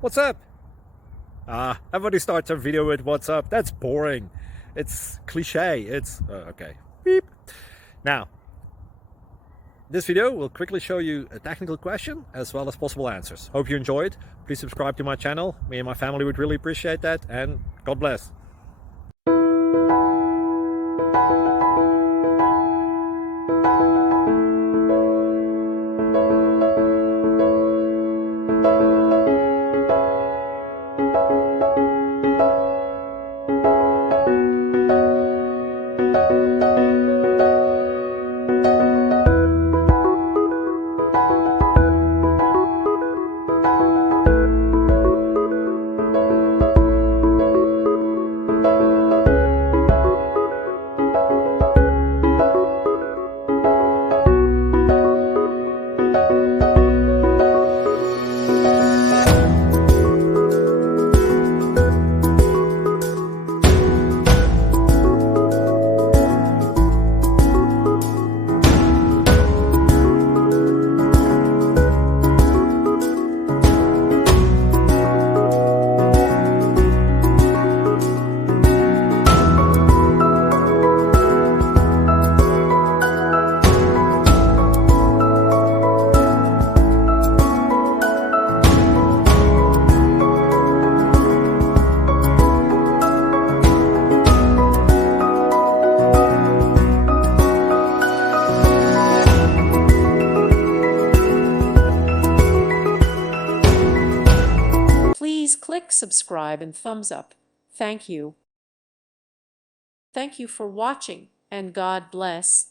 What's up? Everybody starts a video with what's up. That's boring. It's cliche. It's okay. Beep. Now, this video will quickly show you a technical question as well as possible answers. Hope you enjoyed. Please subscribe to my channel. Me and my family would really appreciate that, and God bless. Please click subscribe and thumbs up. Thank you. Thank you for watching, and God bless.